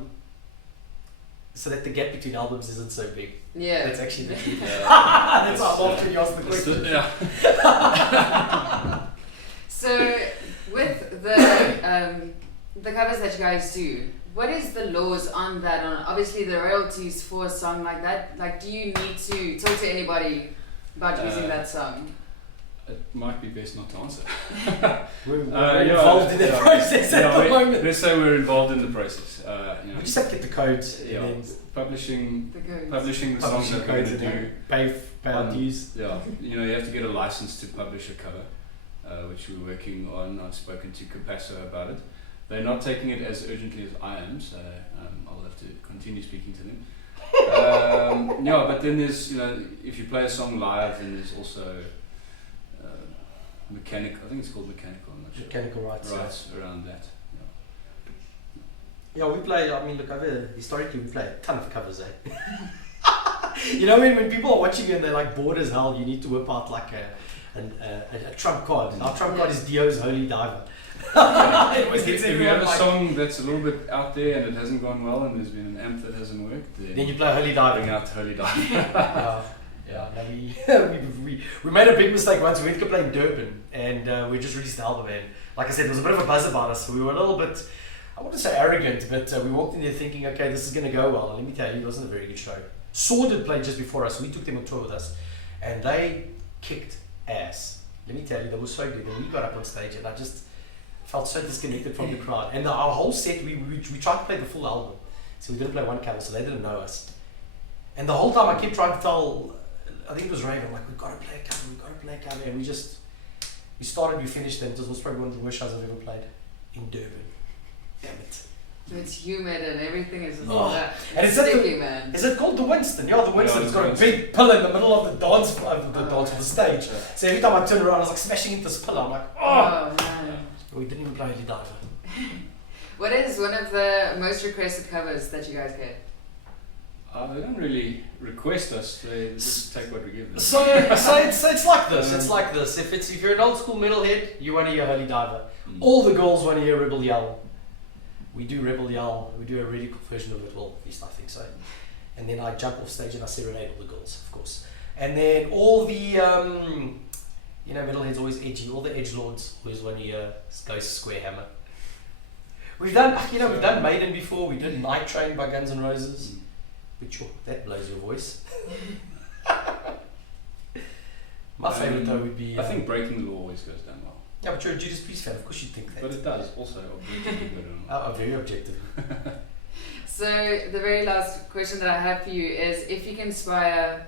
so that the gap between albums isn't so big. Yeah. That's actually the truth. That's how I laughed when you asked the question. So with the covers that you guys do, what is the laws on that? On obviously the royalties for a song like that. Like, do you need to talk to anybody about using that song? It might be best not to answer. We're involved in the process at the moment. Let's say we're involved in the process. We just have to get the codes. Yeah, and then publishing the publishing songs that we're going codes to and do. then pay our dues. Yeah, you have to get a license to publish a cover, which we're working on. I've spoken to Capasso about it. They're not taking it as urgently as I am, so I'll have to continue speaking to them. But then there's, if you play a song live, then there's also mechanical, I think it's called mechanical, I'm not sure. Mechanical rights around that. Yeah, we play, historically we play a ton of covers, eh? when people are watching you and they're like bored as hell, you need to whip out like a trump card. Our trump card is Dio's Holy Diver. If you have a song that's a little bit out there and it hasn't gone well and there's been an amp that hasn't worked, then you play Holy Diver. Bring out Holy Diver. We made a big mistake once. We went to play in Durban and we just released the album, and like I said, there was a bit of a buzz about us. We were a little bit, I wouldn't say arrogant, but we walked in there thinking, okay, this is going to go well. And let me tell you, it wasn't a very good show. Sword played just before us. We took them on tour with us and they kicked ass. Let me tell you, they were so good. And we got up on stage and I just felt so disconnected from the crowd. And our whole set, we tried to play the full album. So we didn't play one cover, so they didn't know us. And the whole time I kept trying to tell, I think it was Raven, like, we've got to play a cover, and we started, we finished, and it was probably one of the worst shows I've ever played in Durban. Damn it. It's humid and everything is and sticky, man. Is it called the Winston? Yeah, the Winston. Yeah, It's got a big pillar in the middle of the dance, of the stage. Yeah. So every time I turned around, I was like smashing into this pillar. I'm like, Oh man. We didn't even play Holy Diver. What is one of the most requested covers that you guys get? They don't really request us, they just take what we give them. So it's like this. It's like this. If you're an old school metalhead, you want to hear Holy Diver. All the girls want to hear Rebel Yell. We do Rebel Yell. We do a really cool version of it. Well, at least I think so. And then I jump off stage and I serenade all the girls, of course. And then all the metalheads always edgy. All the edgelords always want to hear Ghost Square Hammer. We've done Maiden before. We did Night Train by Guns N' Roses. But sure, that blows your voice. My favourite though would be... I think Breaking the Law always goes down well. Yeah, but you're a Judas Priest fan, of course you'd think that. But it does, also objectively good or not. Very objective. So the very last question that I have for you is, if you can inspire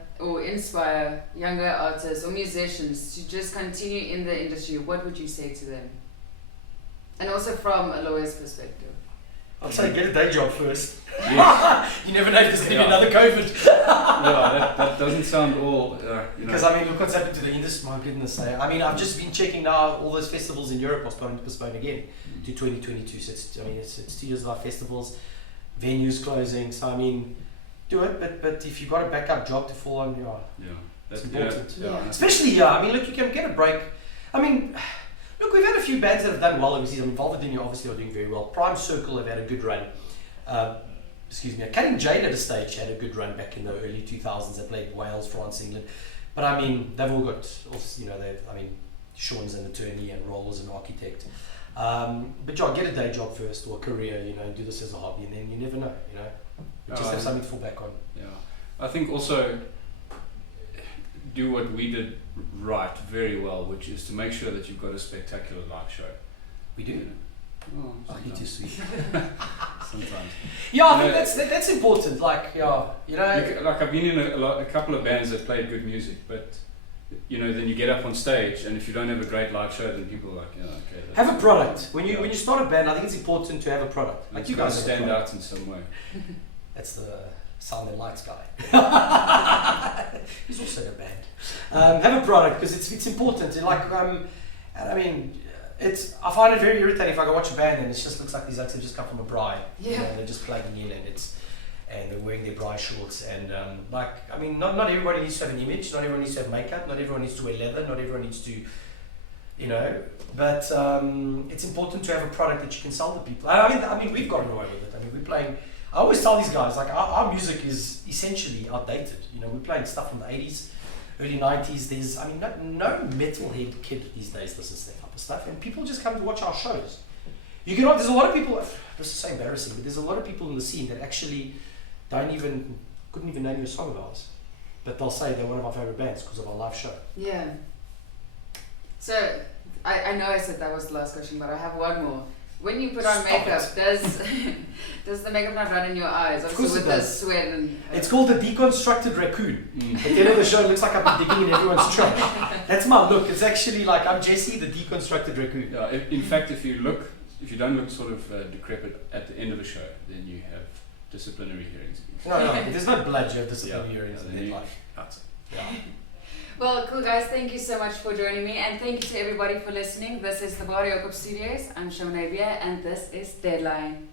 younger artists or musicians to just continue in the industry, what would you say to them? And also from a lawyer's perspective. I'd say get a day job first. Yes. You never know if there's going to be another COVID. That doesn't sound all, Because look what's happened to the industry, my goodness. I've just been checking now, all those festivals in Europe are starting to postpone again to 2022. So it's 2 years of our festivals, venues closing. So do it, but if you've got a backup job to fall on, it's important. Especially, look, you can get a break. Look, we've had a few bands that have done well overseas. Velveteen obviously are doing very well. Prime Circle have had a good run. Cutting Jade at a stage had a good run back in the early 2000s. They played Wales, France, England. But they've all got, Sean's an attorney and Roll was an architect. But get a day job first or a career, do this as a hobby, and then you never know, You just have something to fall back on. Yeah. I think also do what we did right very well, which is to make sure that you've got a spectacular live show. We do. Oh, you're too sweet. Sometimes. Yeah, I think that's important. Like I've been in a couple of bands that played good music, but then you get up on stage, and if you don't have a great live show, then people are like, okay. Have a product. When you start a band, I think it's important to have a product. Like you guys have a stand product. out in some way. That's the sound and lights guy. He's also in a band. Have a product because it's important. And and I mean, I find it very irritating if I go watch a band and it just looks like these acts have just come from a braai. Yeah. They're just plugging in and they're wearing their braai shorts and not everybody needs to have an image. Not everyone needs to have makeup. Not everyone needs to wear leather. Not everyone needs to, But it's important to have a product that you can sell to people. I mean, we've gotten away with it. I mean, we're playing. I always tell these guys, like, our music is essentially outdated. We're playing stuff from the 80s, early 90s. There's, no metalhead kid these days listens to that type of stuff, and people just come to watch our shows. There's a lot of people, this is so embarrassing, but there's a lot of people in the scene that actually couldn't even name you a song of ours, but they'll say they're one of our favorite bands because of our live show. Yeah. So, I know I said that was the last question, but I have one more. When you put on makeup, does the makeup not run in your eyes? Of course Obviously it with does. the sweat and... It's called the deconstructed raccoon. At the end of the show, it looks like I've been digging in everyone's trash. That's my look. It's actually like I'm Jessy, the deconstructed raccoon. Yeah, in fact, if you don't look sort of decrepit at the end of a show, then you have disciplinary hearings. No, there's no blood. You have disciplinary hearings in then life. Yeah. Well, cool guys, thank you so much for joining me, and thank you to everybody for listening. This is the Jakob Studios. I'm Shona, and this is Deadline.